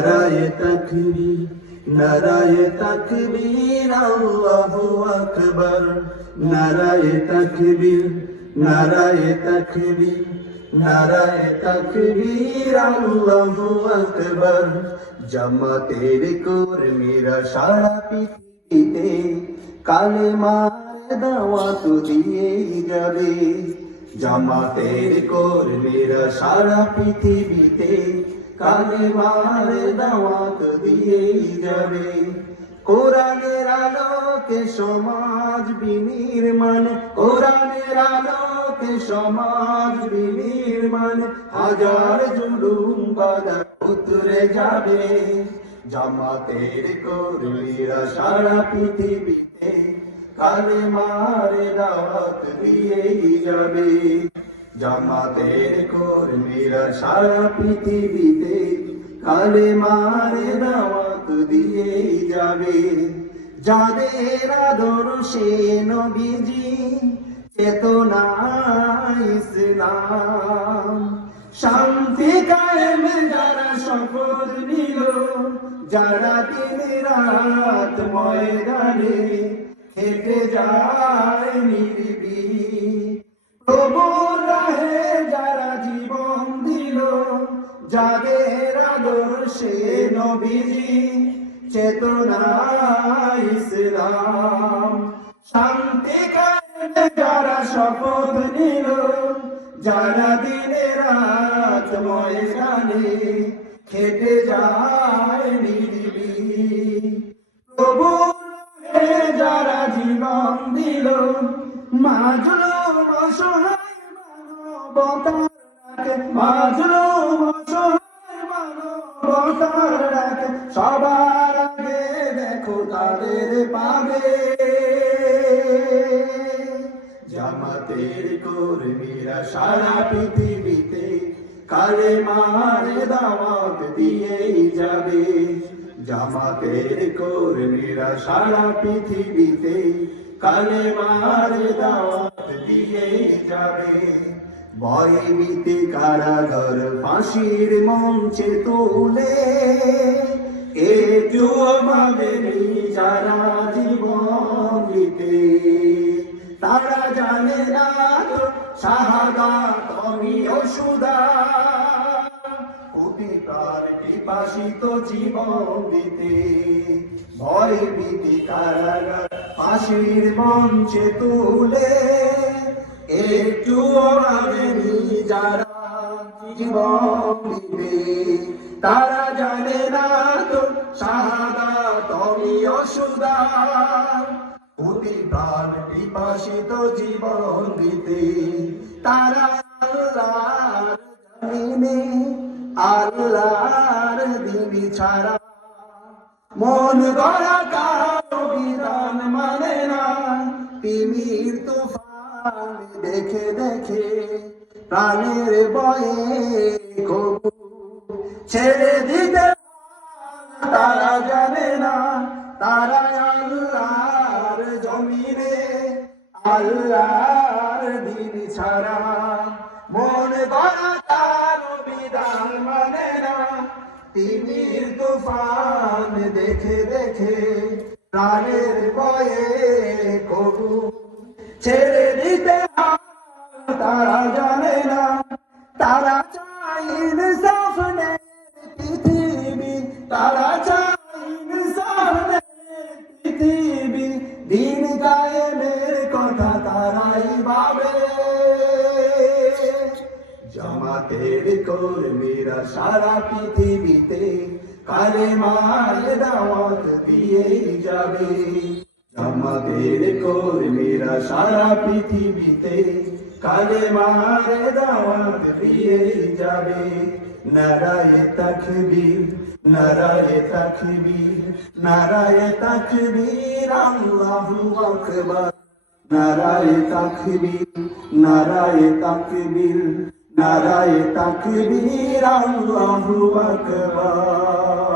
নারায়ে তাকবীর, নারায়ে তাকবীর, আল্লাহু আকবার। নারায়ে তাকবীর, নারায়ে তাকবীর, নারায়ে তাকবীর, আল্লাহু আকবার। জামাতের কর্মীরা সারা পৃথিবীতে কালেমার দাওয়াত দিয়েই যাবে। জামাতের কর্মীরা সারা পৃথিবীতে কালেমার দাওয়াত দিয়েই যাবে। কোরআনের আলোকে সমাজ বিনির্মাণ, কোরআনের আলোকে সমাজ বিনির্মাণ, হাজার জুলুম বাধা উতরে যাবে। জামাতের কর্মীরা সারা পৃথিবীতে কালেমার দাওয়াত দিয়েই যাবে। জামাতের কর্মীরা সারা পৃথিবীতে কালেমার দাওয়াত দিয়েই যাবে। যাদের আদর্শে নবীজি চেতনা ইসলাম, শান্তি কায়েমে যারা শপথ নিল, যারা দিন রাত ময়দানে খেটে যায় নির্ভীক, প্রভুর রাহে যারা জীবন দিল, যাদের আদর্শে নবীজি চেতনা ইসলাম, শান্তি কায়েমে যারা শপথ নিল, যারা দিনে রাত ময়দানে খেটে যায় নির্ভীক, প্রভুর রাহে যারা জীবন দিল, মাজলুম অসহায় মানবতার ডাকে, মাজলুম অসহায় মানবতার ডাকে, সবার আগে দেখো তাদের পাবে। জামাতের কর্মীরা সারা পৃথিবীতে কালেমার দাওয়াত দিয়েই যাবে। জামাতের কর্মীরা সারা পৃথিবীতে কালেমার দাওয়াত দিয়েই যাবে। ভয়ভীতি কারাগার ফাঁসির মঞ্চে তুলে একটু ভাবেনি যারা জীবন দিতে, তারা জানে না তো শাহাদাত অমীয় সুদা, অতিকার পিপাসিত জীবন দিতে। ভয়ভীতি কারাগার ফাঁসির মঞ্চে তুলে একটু ভাবেনি যারা জীবন দিতে, তারা জানে না তো শাহাদাত অমীয় সুদা, অতি প্রাণ পিপাসিত জীবন দিতে। তারা আল্লাহর জমিনে আল্লাহর দিবি ছাড়া মন গড়া কারো বিধান মানে না। তিমির তুফান দেখে দেখে প্রাণের বয়ে কবু ছেড়ে দিতে তারা জানে না। তারা আল্লাহর জমিনে আল্লাহর দিন ছাড়া মন গড়া কারো বিধান মানে না। তিমির তুফান দেখে দেখে প্রাণের বয়ে কবু ছেড়ে দিতে তারা জানে না। তারা চায় ইনসাফ নেই পৃথিবী, তারা চায় ইনসাফ নেই পৃথিবী, দিন কায়েমের কথা তারাই ভাবে। জামাতের কর্মীরা সারা পৃথিবীতে কালেমার দাওয়াত দিয়েই যাবে। জামাতের কর্মীরা সারা পৃথিবীতে কালেমার দাওয়াত দিয়েই যাবে। নারায়ে তাকবীর, নারায়ে তাকবীর, নারায়ে তাকবীর, আল্লাহু আকবার। নারায়ে তাকবীর, নারায়ে তাকবীর, নারায়ে তাকবীর, আল্লাহু আকবার।